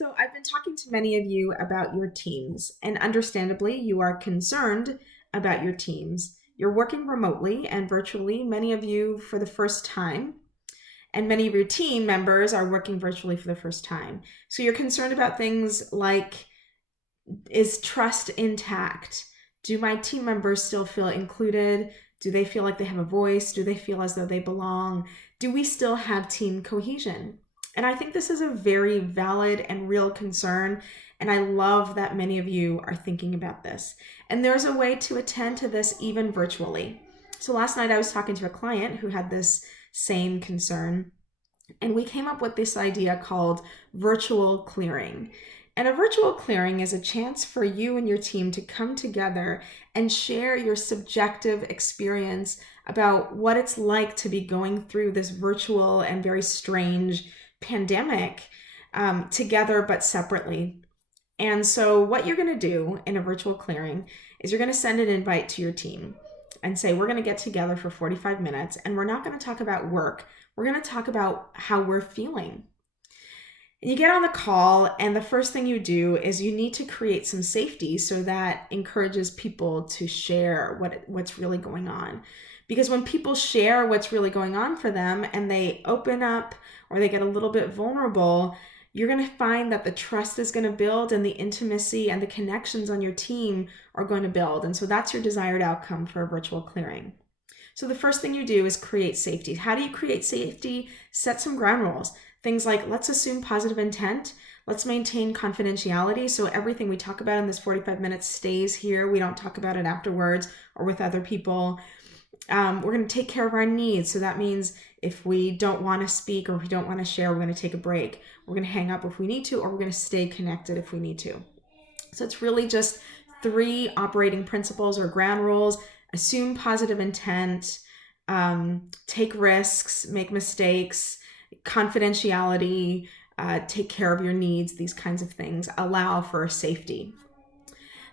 So, I've been talking to many of you about your teams, and understandably, you are concerned about your teams. You're working remotely and virtually, many of you for the first time, and many of your team members are working virtually for the first time. So, you're concerned about things like, is trust intact? Do my team members still feel included? Do they feel like they have a voice? Do they feel as though they belong? Do we still have team cohesion? And I think this is a very valid and real concern. And I love that many of you are thinking about this. And there's a way to attend to this even virtually. So last night I was talking to a client who had this same concern. And we came up with this idea called virtual clearing. And a virtual clearing is a chance for you and your team to come together and share your subjective experience about what it's like to be going through this virtual and very strange pandemic together but separately. And so what you're going to do in a virtual clearing is you're going to send an invite to your team and say, we're going to get together for 45 minutes and we're not going to talk about work. We're going to talk about how we're feeling. And you get on the call, and the first thing you do is you need to create some safety so that encourages people to share what's really going on. Because when people share what's really going on for them and they open up or they get a little bit vulnerable, you're going to find that the trust is going to build and the intimacy and the connections on your team are going to build. And so that's your desired outcome for a virtual clearing. So the first thing you do is create safety. How do you create safety? Set some ground rules. Things like, let's assume positive intent. Let's maintain confidentiality. So everything we talk about in this 45 minutes stays here. We don't talk about it afterwards or with other people. We're going to take care of our needs. So that means if we don't want to speak or if we don't want to share, we're going to take a break. We're going to hang up if we need to, or we're going to stay connected if we need to. So it's really just 3 operating principles or ground rules. Assume positive intent, take risks, make mistakes, confidentiality, take care of your needs, these kinds of things, allow for safety.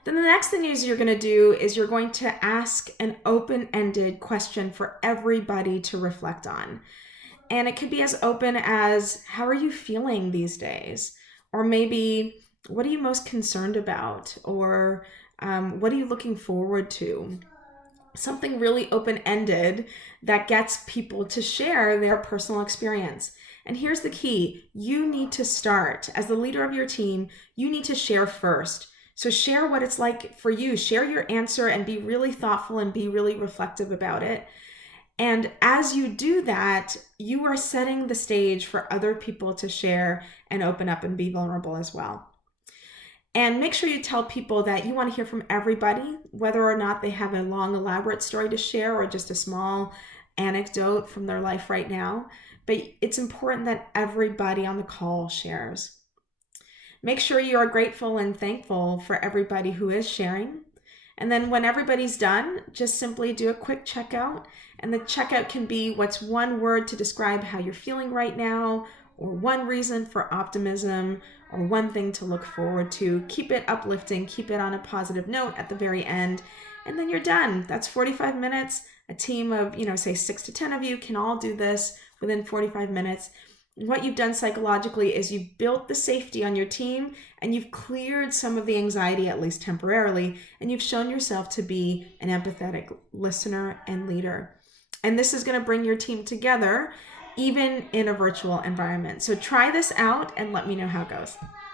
Then the next thing is you're going to do is you're going to ask an open-ended question for everybody to reflect on. And it could be as open as, how are you feeling these days? Or maybe, what are you most concerned about? Or what are you looking forward to? Something really open-ended that gets people to share their personal experience. And here's the key. You need to start. As the leader of your team, you need to share first. So share what it's like for you. Share your answer and be really thoughtful and be really reflective about it. And as you do that, you are setting the stage for other people to share and open up and be vulnerable as well. And make sure you tell people that you want to hear from everybody, whether or not they have a long, elaborate story to share or just a small anecdote from their life right now. But it's important that everybody on the call shares. Make sure you are grateful and thankful for everybody who is sharing. And then when everybody's done, just simply do a quick checkout. And the checkout can be what's one word to describe how you're feeling right now, or one reason for optimism, or one thing to look forward to. Keep it uplifting, keep it on a positive note at the very end, and then you're done. That's 45 minutes. A team of, say 6 to 10 of you can all do this within 45 minutes. What you've done psychologically is you've built the safety on your team and you've cleared some of the anxiety, at least temporarily, and you've shown yourself to be an empathetic listener and leader. And this is going to bring your team together even in a virtual environment. So try this out and let me know how it goes.